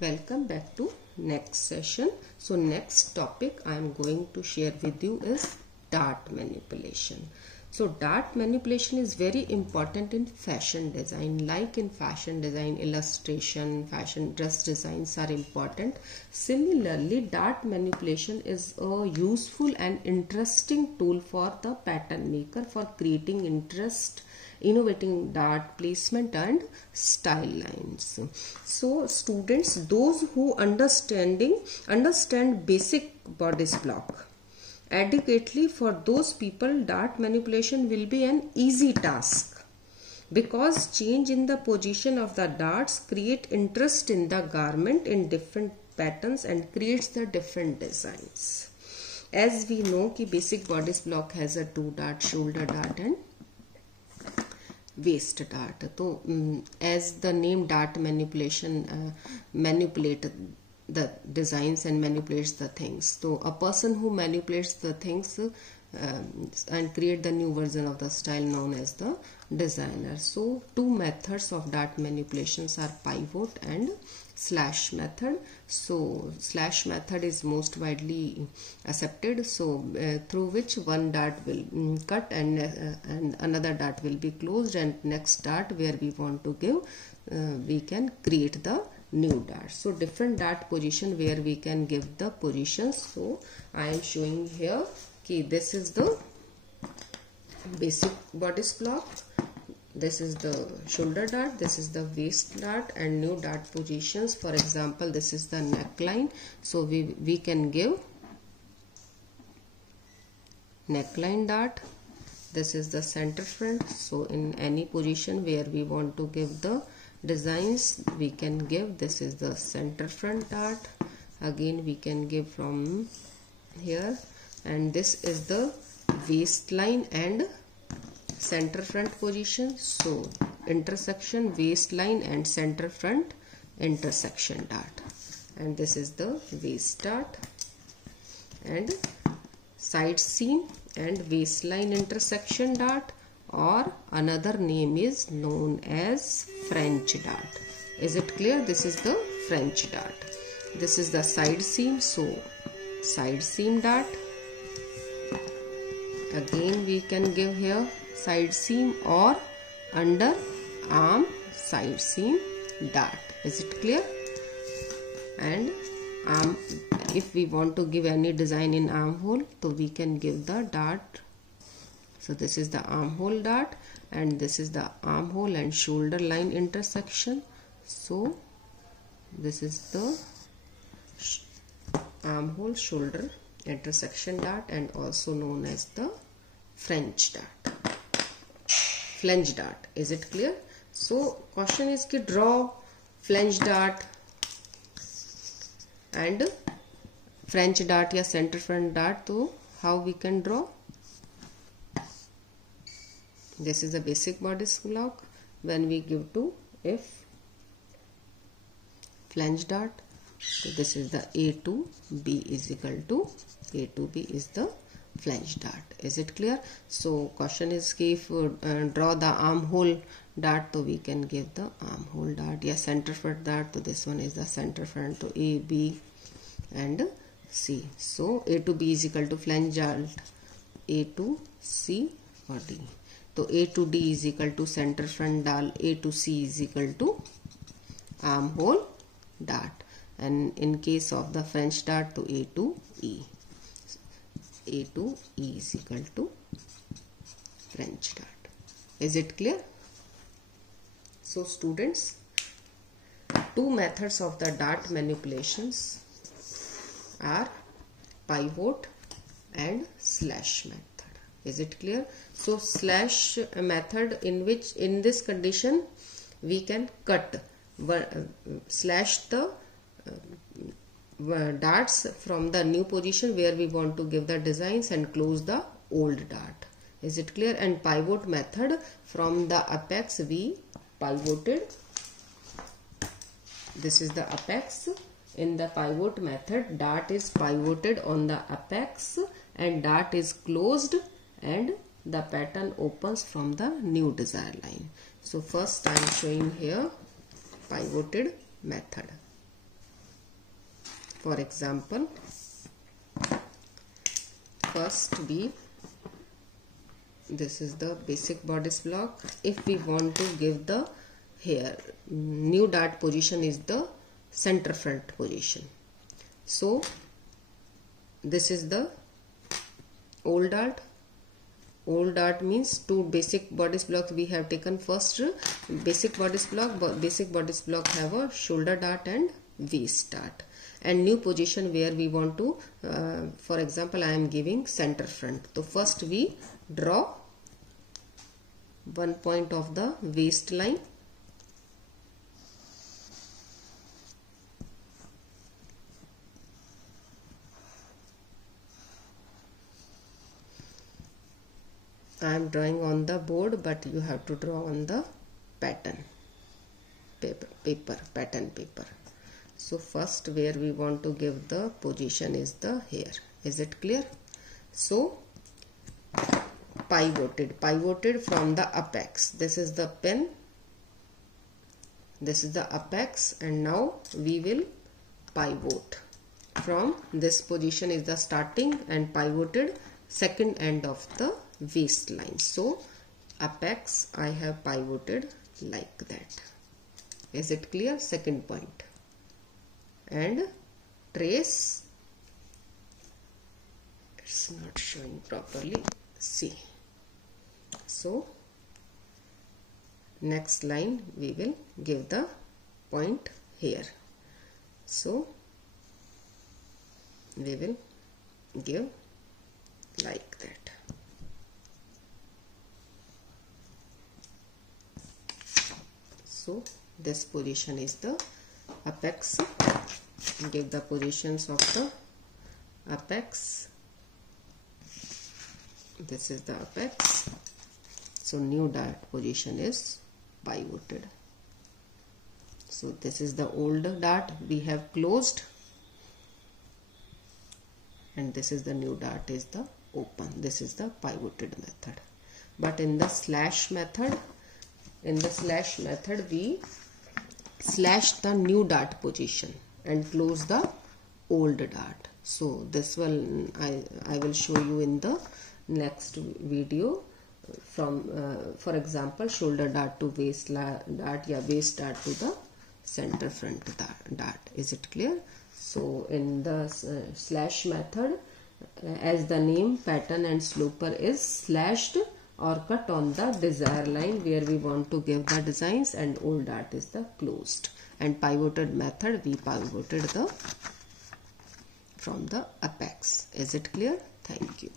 Welcome back to next session. So next topic I am going to share with you is dart manipulation. So dart manipulation is very important in fashion design. Like in fashion design, illustration, fashion dress designs are important. Similarly, dart manipulation is a useful and interesting tool for the pattern maker for creating innovating dart placement and style lines. So students, those who understand basic bodice block adequately, for those people dart manipulation will be an easy task, because change in the position of the darts create interest in the garment in different patterns and creates the different designs. As we know कि basic bodice block has a 2 dart, shoulder dart and waist dart. So as the name dart manipulation manipulate the designs and manipulates the things. So a person who manipulates the things and create the new version of the style known as the designer. So two methods of dart manipulations are pivot and slash method. So slash method is most widely accepted, so through which one dart will cut and another dart will be closed, and next dart where we want to give we can create the new dart. So different dart position where we can give the positions. So I am showing here कि this is the basic bodice block, this is the shoulder dart, this is the waist dart, and new dart positions. For example, this is the neckline, so we can give neckline dart. This is the center front, so in any position where we want to give the designs we can give. This is the center front dart, again we can give from here, and this is the waistline and center front position. So intersection waistline and center front intersection dart, and this is the waist dart, and side seam and waistline intersection dart, or another name is known as French dart. Is it clear? This is the French dart. This is the side seam, so side seam dart. Again we can give here side seam or under arm side seam dart. Is it clear? And arm, if we want to give any design in armhole, so we can give the dart. So this is the armhole dart, and this is the armhole and shoulder line intersection. So this is the armhole shoulder intersection dart, and also known as the French dart, flange dart. Is it clear? So question is कि draw flange dart and French dart या center front dart. So how we can draw? This is the basic bodice block. When we give to if flange dart, so this is the A to B is equal to A to B is the flange dart. Is it clear? So question is if draw the armhole dart, so we can give the armhole dart. Yeah, center front dart, so this one is the center front, so A, B and C. So A to B is equal to flange dart, A to C or D. So A to D is equal to center front dart, A to C is equal to armhole dart, and in case of the French dart, to A to E. A to E is equal to French dart. Is it clear? So students, two methods of the dart manipulations are pivot and slash method. Is it clear? So slash method, in which in this condition we can cut slash the darts from the new position where we want to give the designs and close the old dart. Is it clear? And pivot method, from the apex we pivoted. This is the apex. In the pivot method, dart is pivoted on the apex and dart is closed and the pattern opens from the new desired line. So first I am showing here pivoted method. For example, first this is the basic bodice block. If we want to give the here new dart position is the center front position. So this is the old dart. Old dart means two basic bodice blocks we have taken. First basic bodice block. Basic bodice block have a shoulder dart and waist dart. And new position where we want to, for example, I am giving center front. So first we draw one point of the waistline. I am drawing on the board, but you have to draw on the pattern pattern paper. So first where we want to give the position is the here. Is it clear? So pivoted from the apex. This is the pin, this is the apex, and now we will pivot from this position is the starting and pivoted second end of the waistline. So apex I have pivoted like that. Is it clear? Second point. And trace, it's not showing properly, see. So next line we will give the point here. So we will give like that. So this position is the apex. Give the positions of the apex. This is the apex. So new dart position is pivoted. So this is the old dart we have closed, and this is the new dart is the open. This is the pivoted method. But in the slash method, we slash the new dart position and close the old dart. So this will I will show you in the next video. From for example, shoulder dart to waist dart, waist dart to the center front dart. Is it clear? So in the slash method, as the name, pattern and sloper is slashed or cut on the desired line where we want to give the designs, and old dart is the closed. And pivoted method, we pivoted the from the apex. Is it clear? Thank you.